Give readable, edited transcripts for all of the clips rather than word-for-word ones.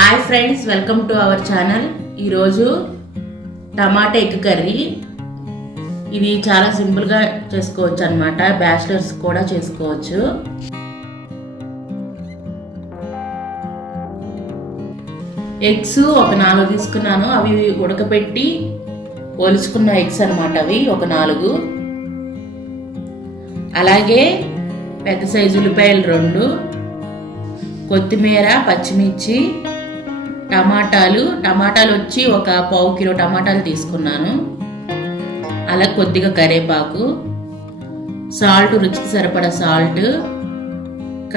Hi friends, welcome to our channel. ఈరోజు tomato egg curry. ఇది చాలా సింపుల్గా చేసుకోవచ్చు అన్నమాట. బ్యాచిలర్స్ కూడా చేసుకోవచ్చు. ఎగ్స్ ఒక 4 తీసుకున్నాను. అవి ఉడకపెట్టి ఒలుచుకున్న ఎగ్స్ అన్నమాట. అవి ఒక 4. అలాగే పెద్ద సైజు ఉల్లిపాయలు 2, కొత్తిమీర, పచ్చిమిర్చి, టమాటాలు వచ్చి ఒక 1/2 కిలో టమాటాలు తీసుకున్నాను. అలా కొద్దిగా కరివేపాకు, సాల్ట్, రుచికి సరిపడా సాల్ట్,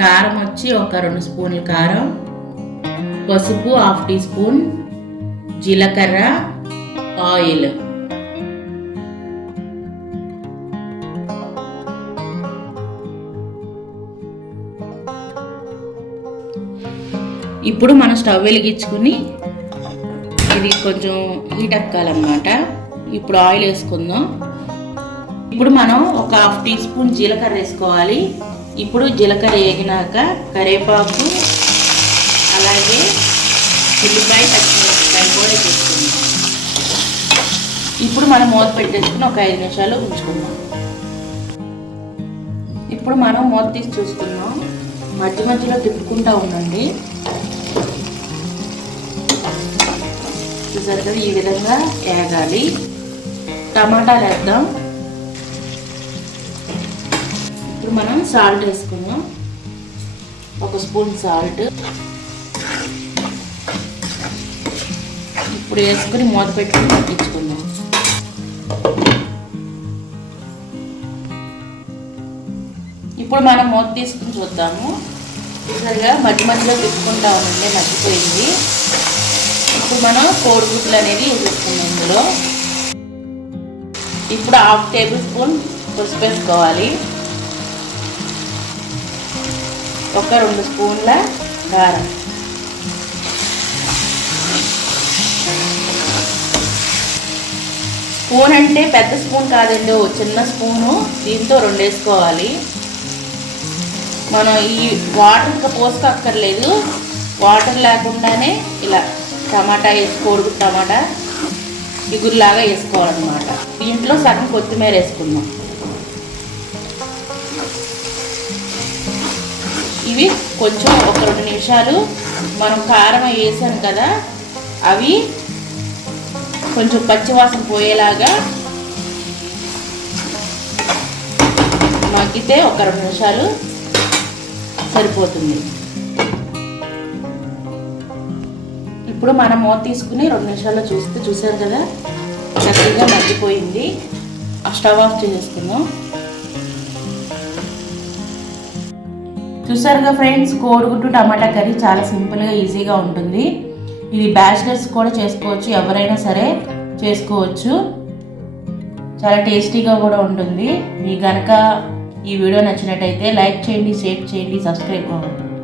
కారం వచ్చి ఒక 2 స్పూన్ల కారం, పసుపు 1/2 టీ స్పూన్, జీలకర్ర, ఆయిల్. ఇప్పుడు మనం స్టవ్ వెలిగించుకుని ఇది కొంచెం హీట్ ఎక్కాలన్నమాట. ఇప్పుడు ఆయిల్ వేసుకుందాం. ఇప్పుడు మనం ఒక 1/2 టీ స్పూన్ జీలకర్ర వేసుకోవాలి. ఇప్పుడు జీలకర్ర వేగినాక కరివేపాకు, అలాగే ఉల్లిపాయ, పచ్చిమిరపకాయ కూడా వేసుకుందాం. ఇప్పుడు మనం మూత పెట్టేసుకుని ఒక 5 నిమిషాలు ఉంచుకుందాం. ఇప్పుడు మనం మూత తీసి చూసుకుందాం. మధ్యలో తిప్పుకుంటూ ఉండండి. చూసారు కదా, ఈ విధంగా వేగాలి. టమాటాలు వేద్దాం. ఇప్పుడు మనం సాల్ట్ వేసుకుందాం. 1 స్పూన్ సాల్ట్. ఇప్పుడు వేసుకుని మూత పెట్టుకుని పట్టించుకుందాం. ఇప్పుడు మనం మూత తీసుకుని చూద్దాము. చూసారుగా, మధ్యలో తిప్పుకుంటా ఉండే మర్చిపోయింది. ఇప్పుడు మనం కోడిగుడ్లు అనేది వేసేసుకున్నాం ఇందులో. ఇప్పుడు 1/2 టేబుల్ స్పూన్ పసుపు వేసుకోవాలి. ఒక 2 స్పూన్ల కారం. స్పూన్ అంటే పెద్ద స్పూన్ కాదండి, చిన్న స్పూను. దీంతో 2 వేసుకోవాలి. మనం ఈ వాటర్ ఇంకా పోసుకోక్కర్లేదు. వాటర్ లేకుండానే ఇలా టమాటా కోడిగుడ్డు టమాటా ఇగురులాగా వేసుకోవాలన్నమాట. దీంట్లో సగం కొత్తిమీర వేసుకుందాం. ఇవి కొంచెం ఒక 2 నిమిషాలు మనం కారం వేసాం కదా, అవి కొంచెం పచ్చివాసన పోయేలాగా మగ్గితే ఒక 2 నిమిషాలు సరిపోతుంది. ఇప్పుడు మనం మూత తీసుకుని 2 నిమిషాల్లో చూసారు కదా, చక్కగా మగ్గిపోయింది. స్టవ్ ఆఫ్ చేసేసుకుందాం. చూసారుగా ఫ్రెండ్స్, కోడిగుడ్డు టమాటా కర్రీ చాలా సింపుల్గా, ఈజీగా ఉంటుంది. ఇది బ్యాచిలర్స్ కూడా చేసుకోవచ్చు, ఎవరైనా సరే చేసుకోవచ్చు. చాలా టేస్టీగా కూడా ఉంటుంది. మీకు కనుక ఈ వీడియో నచ్చినట్టయితే లైక్ చేయండి, షేర్ చేయండి, సబ్స్క్రైబ్ అవ్వండి.